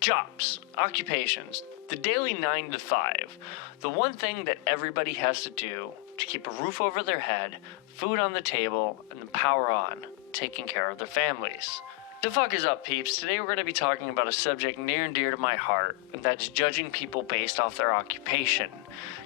Jobs, occupations, the daily 9 to 5. The one thing that everybody has to do to keep a roof over their head, food on the table, and the power on, taking care of their families. Dafuq is up, peeps. Today we're going to be talking about a subject near and dear to my heart, and that's judging people based off their occupation.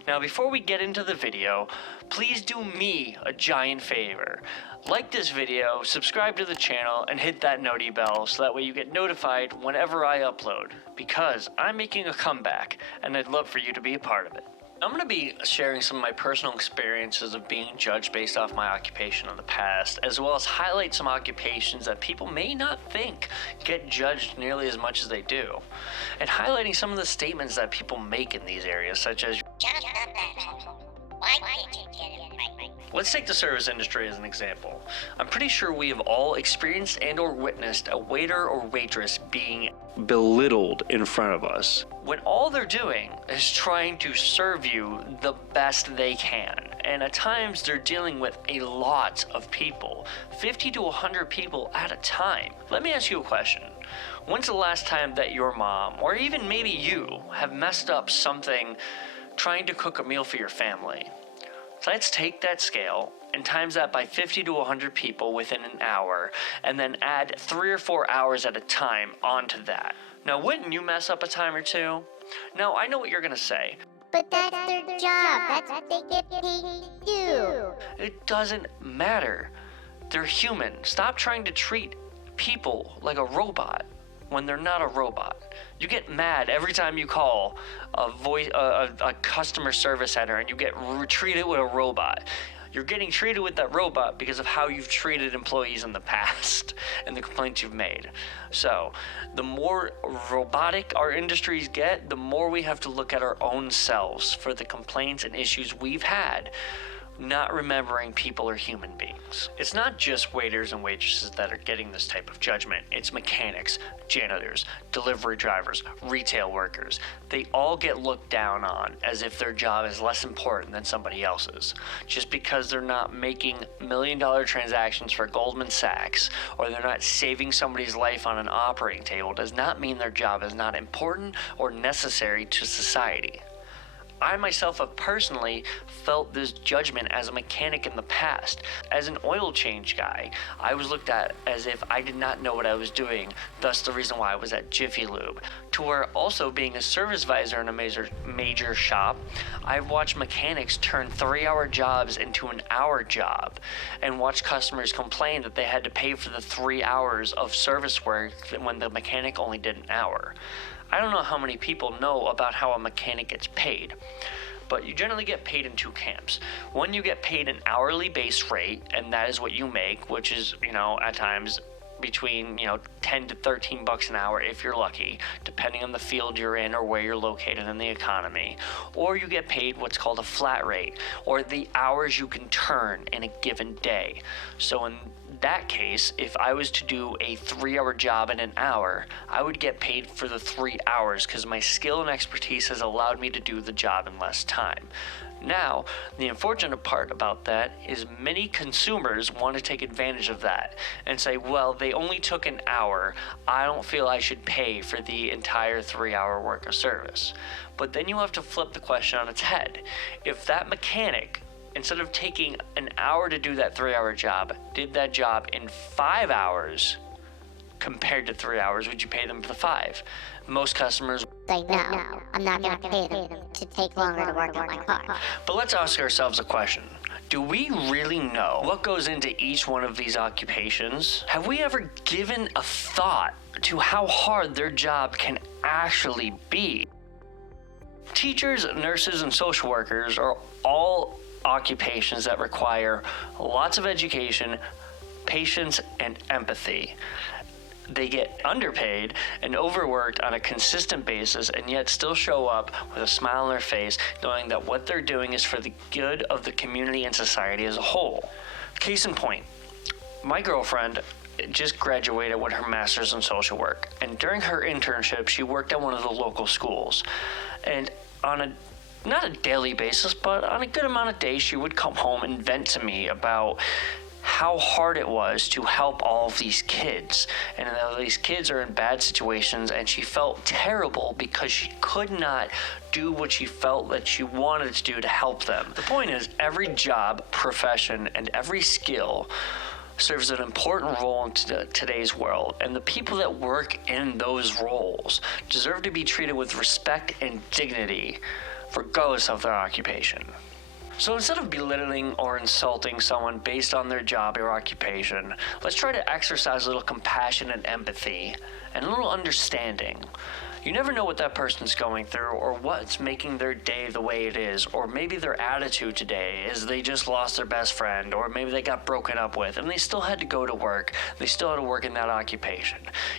Now, before we get into the video, please do me a giant favor. Like this video, subscribe to the channel, and hit that noti bell so that way you get notified whenever I upload, because I'm making a comeback, and I'd love for you to be a part of it. I'm going to be sharing some of my personal experiences of being judged based off my occupation in the past, as well as highlight some occupations that people may not think get judged nearly as much as they do, and highlighting some of the statements that people make in these areas, such as, why can't you get it right? Let's take the service industry as an example. I'm pretty sure we have all experienced and or witnessed a waiter or waitress being belittled in front of us, when all they're doing is trying to serve you the best they can. And at times they're dealing with a lot of people, 50 to 100 people at a time. Let me ask you a question. When's the last time that your mom, or even maybe you, have messed up something trying to cook a meal for your family? So let's take that scale and times that by 50 to 100 people within an hour, and then add 3 or 4 hours at a time onto that. Now, wouldn't you mess up a time or two? Now, I know what you're gonna say. But that's their job. That's what they get paid to do. It doesn't matter. They're human. Stop trying to treat people like a robot when they're not a robot. You get mad every time you call a customer service center and you get treated with a robot. You're getting treated with that robot because of how you've treated employees in the past and the complaints you've made. So, the more robotic our industries get, the more we have to look at our own selves for the complaints and issues we've had, not remembering people are human beings. It's not just waiters and waitresses that are getting this type of judgment. It's mechanics, janitors, delivery drivers, retail workers. They all get looked down on as if their job is less important than somebody else's. Just because they're not making million-dollar transactions for Goldman Sachs, or they're not saving somebody's life on an operating table, does not mean their job is not important or necessary to society. I myself have personally felt this judgment as a mechanic in the past. As an oil change guy, I was looked at as if I did not know what I was doing, thus the reason why I was at Jiffy Lube. To where also being a service visor in a major shop, I've watched mechanics turn 3-hour jobs into an hour job, and watched customers complain that they had to pay for the 3 hours of service work when the mechanic only did an hour. I don't know how many people know about how a mechanic gets paid, but you generally get paid in 2 camps. One, you get paid an hourly base rate, and that is what you make, which is, at times between, 10 to 13 bucks an hour if you're lucky, depending on the field you're in or where you're located in the economy. Or you get paid what's called a flat rate, or the hours you can turn in a given day. So in that case, if I was to do a 3-hour job in an hour, I would get paid for the 3 hours because my skill and expertise has allowed me to do the job in less time. Now, the unfortunate part about that is many consumers want to take advantage of that and say, well, they only took an hour. I don't feel I should pay for the entire 3-hour work of service. But then you have to flip the question on its head. If that mechanic, instead of taking an hour to do that 3-hour job, did that job in 5 hours compared to 3 hours, would you pay them for the 5? Most customers say, no, I'm not going to pay them to take longer to work on my car. But let's ask ourselves a question. Do we really know what goes into each one of these occupations? Have we ever given a thought to how hard their job can actually be? Teachers, nurses, and social workers are all occupations that require lots of education, patience, and empathy. They get underpaid and overworked on a consistent basis, and yet still show up with a smile on their face, knowing that what they're doing is for the good of the community and society as a whole. Case in point, my girlfriend just graduated with her master's in social work, and during her internship, she worked at one of the local schools. And on not a daily basis, but on a good amount of days, she would come home and vent to me about how hard it was to help all of these kids. And all these kids are in bad situations, and she felt terrible because she could not do what she felt that she wanted to do to help them. The point is, every job, profession, and every skill serves an important role in today's world, and the people that work in those roles deserve to be treated with respect and dignity, regardless of their occupation. So instead of belittling or insulting someone based on their job or occupation, let's try to exercise a little compassion and empathy and a little understanding. You never know what that person's going through or what's making their day the way it is, or maybe their attitude today is they just lost their best friend, or maybe they got broken up with and they still had to go to work. They still had to work in that occupation.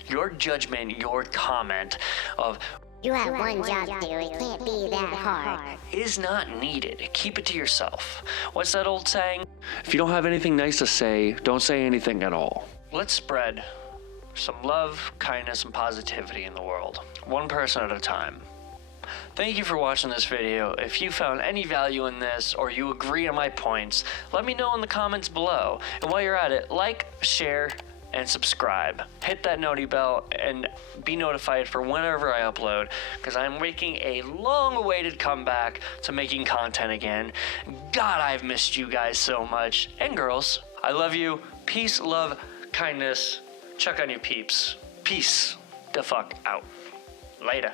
Your judgment, your comment of You have one job to do, it can't be that hard, is not needed. Keep it to yourself. What's that old saying? If you don't have anything nice to say, don't say anything at all. Let's spread some love, kindness, and positivity in the world, one person at a time. Thank you for watching this video. If you found any value in this or you agree on my points, let me know in the comments below. And while you're at it, like, share, and subscribe. Hit that noti bell and be notified for whenever I upload, because I'm making a long-awaited comeback to making content again. God, I've missed you guys so much. And girls, I love you. Peace, love, kindness. Check on your peeps. Peace. Dafuq out. Later.